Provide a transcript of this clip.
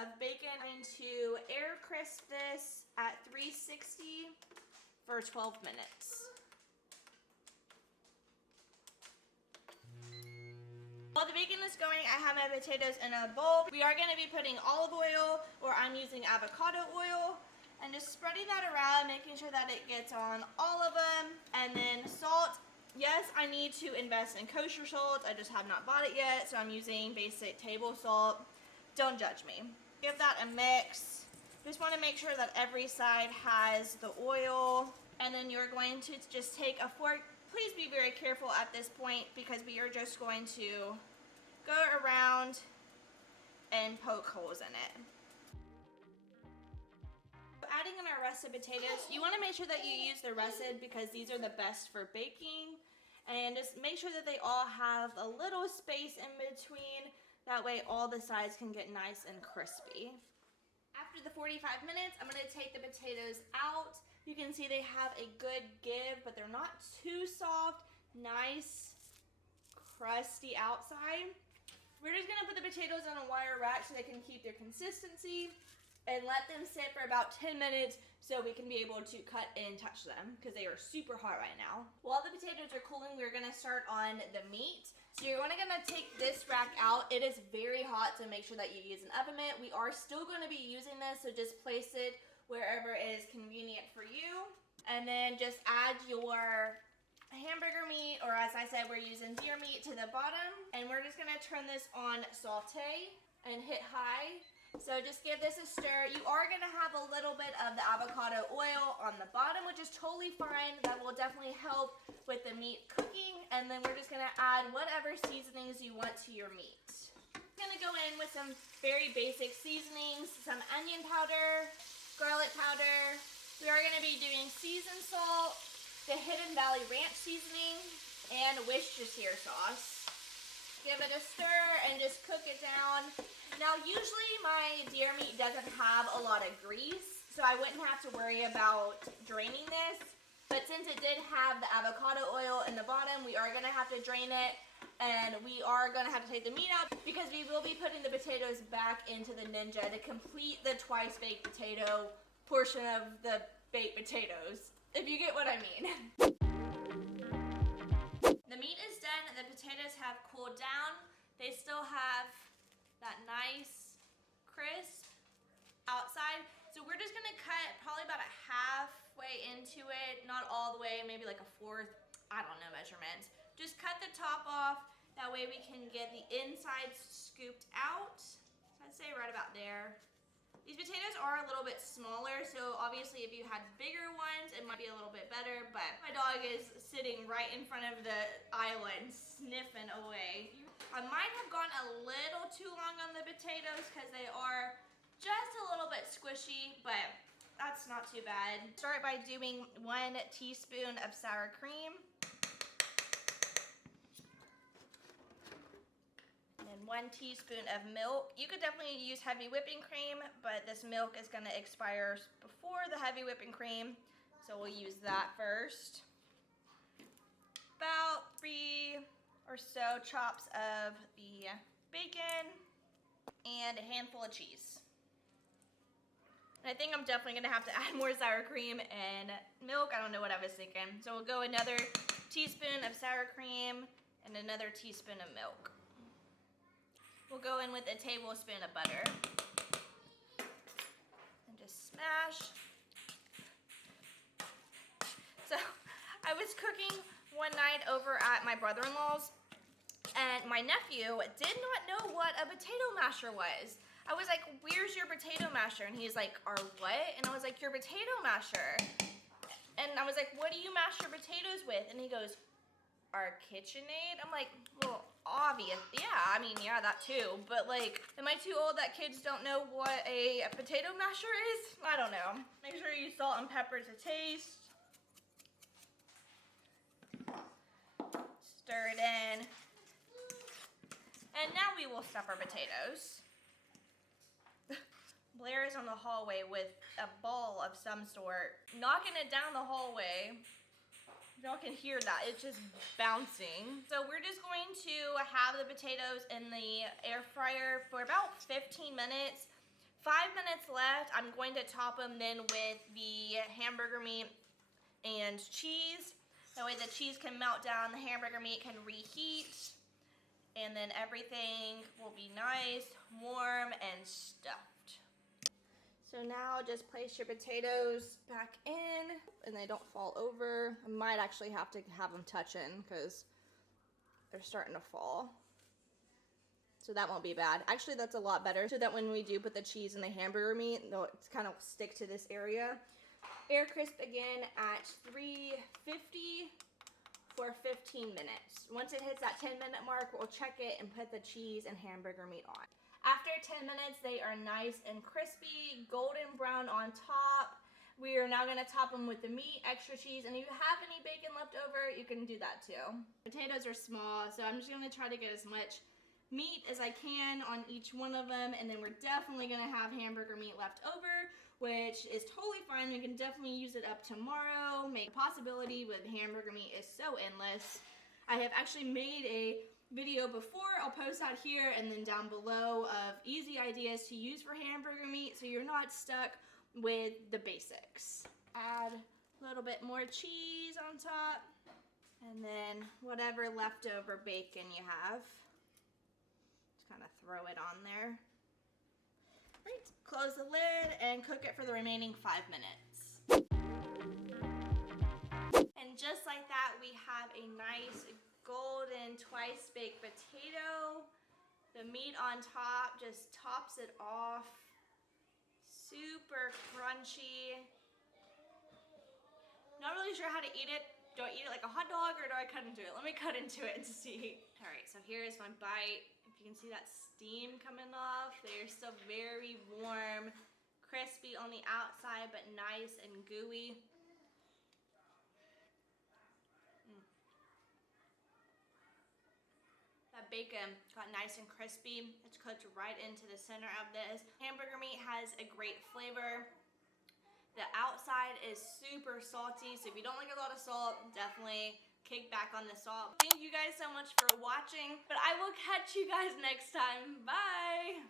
of bacon. I'm going to air crisp this at 360 for 12 minutes. While the bacon is going, I have my potatoes in a bowl. We are going to be putting olive oil, or I'm using avocado oil, and just spreading that around, making sure that it gets on all of them. And then salt. Yes, I need to invest in kosher salt. I just have not bought it yet, so I'm using basic table salt. Don't judge me. Give that a mix. Just want to make sure that every side has the oil. And then you're going to just take a fork. Please be very careful at this point because we are just going to go around and poke holes in it. Adding in our russet potatoes, you want to make sure that you use the russet because these are the best for baking. And just make sure that they all have a little space in between. That way all the sides can get nice and crispy. After the 45 minutes, I'm going to take the potatoes out. You can see they have a good give, but they're not too soft. Nice, crusty outside. We're just going to put the potatoes on a wire rack so they can keep their consistency and let them sit for about 10 minutes so we can be able to cut and touch them because they are super hot right now. While the potatoes are cooling, we're going to start on the meat. So you're only going to take this rack out. It is very hot, so make sure that you use an oven mitt. We are still going to be using this, so just place it wherever is convenient for you. And then just add your hamburger meat, or as I said, we're using deer meat, to the bottom. And we're just going to turn this on saute and hit high. So just give this a stir. You are going to have a little bit of the avocado oil on the bottom, which is totally fine. That will definitely help with the meat cooking. And then we're just going to add whatever seasonings you want to your meat. I'm going to go in with some very basic seasonings, some onion powder, garlic powder. We are going to be doing seasoned salt, the Hidden Valley Ranch seasoning, and Worcestershire sauce. Give it a stir and just cook it down. Now, usually my deer meat doesn't have a lot of grease, so I wouldn't have to worry about draining this. But since it did have the avocado oil in the bottom, we are going to have to drain it, and we are going to have to take the meat out because we will be putting the potatoes back into the Ninja to complete the twice baked potato portion of the baked potatoes, if you get what I mean. The meat is done, the potatoes have cooled down. They still have that nice crisp outside. So we're just gonna cut probably about a halfway into it, not all the way, maybe like a fourth, I don't know measurements. Just cut the top off, that way we can get the insides scooped out. So I'd say right about there. These potatoes are a little bit smaller, so obviously if you had bigger ones, it might be a little bit better, but my dog is sitting right in front of the island, sniffing away. I might have gone a little too long on the potatoes because they are just a little bit squishy, but that's not too bad. Start by doing 1 teaspoon of sour cream. And 1 teaspoon of milk. You could definitely use heavy whipping cream, but this milk is going to expire before the heavy whipping cream, so we'll use that first. About 3 or so chops of the bacon and a handful of cheese. And I think I'm definitely going to have to add more sour cream and milk. I don't know what I was thinking. So we'll go another teaspoon of sour cream and another teaspoon of milk. We'll go in with a tablespoon of butter and just smash. So I was cooking one night over at my brother-in-law's, and my nephew did not know what a potato masher was. I was like, where's your potato masher? And he's like, our what? And I was like, your potato masher. And I was like, what do you mash your potatoes with? And he goes, our KitchenAid? I'm like, well, obvious. Yeah, I mean, yeah, that too. But like, am I too old that kids don't know what a potato masher is? I don't know. Make sure you salt and pepper to taste. Stir it in. And now we will stuff our potatoes. Blair is on the hallway with a ball of some sort, knocking it down the hallway. Y'all can hear that, it's just bouncing. So we're just going to have the potatoes in the air fryer for about 15 minutes. 5 minutes left. I'm going to top them then with the hamburger meat and cheese. That way the cheese can melt down, the hamburger meat can reheat, and then everything will be nice, warm, and stuffed. So now just place your potatoes back in and they don't fall over. I might actually have to have them touching because they're starting to fall. So that won't be bad. Actually, that's a lot better so that when we do put the cheese and the hamburger meat, they'll kind of stick to this area. Air crisp again at 350 for 15 minutes. Once it hits that 10-minute mark, we'll check it and put the cheese and hamburger meat on. After 10 minutes, they are nice and crispy, golden brown on top. We are now gonna top them with the meat, extra cheese, and if you have any bacon left over, you can do that too. Potatoes are small, so I'm just gonna try to get as much meat as I can on each one of them, and then we're definitely gonna have hamburger meat left over, which is totally fine. You can definitely use it up tomorrow. The possibility with hamburger meat is so endless. I have actually made a video before, I'll post that here and then down below, of easy ideas to use for hamburger meat so you're not stuck with the basics. Add a little bit more cheese on top, and then whatever leftover bacon you have. Just kind of throw it on there. Right, close the lid and cook it for the remaining 5 minutes. And just like that, we have a nice golden twice baked potato. The meat on top just tops it off. Super crunchy. Not really sure how to eat it. Do I eat it like a hot dog or do I cut into it? Let me cut into it and see. All right, so here's my bite. If you can see that steam coming off, they're still very warm, crispy on the outside, but nice and gooey. That bacon got nice and crispy. It's cooked right into the center of this. Hamburger meat has a great flavor. The outside is super salty, so if you don't like a lot of salt, definitely kick back on the salt. Thank you guys so much for watching, but I will catch you guys next time. Bye!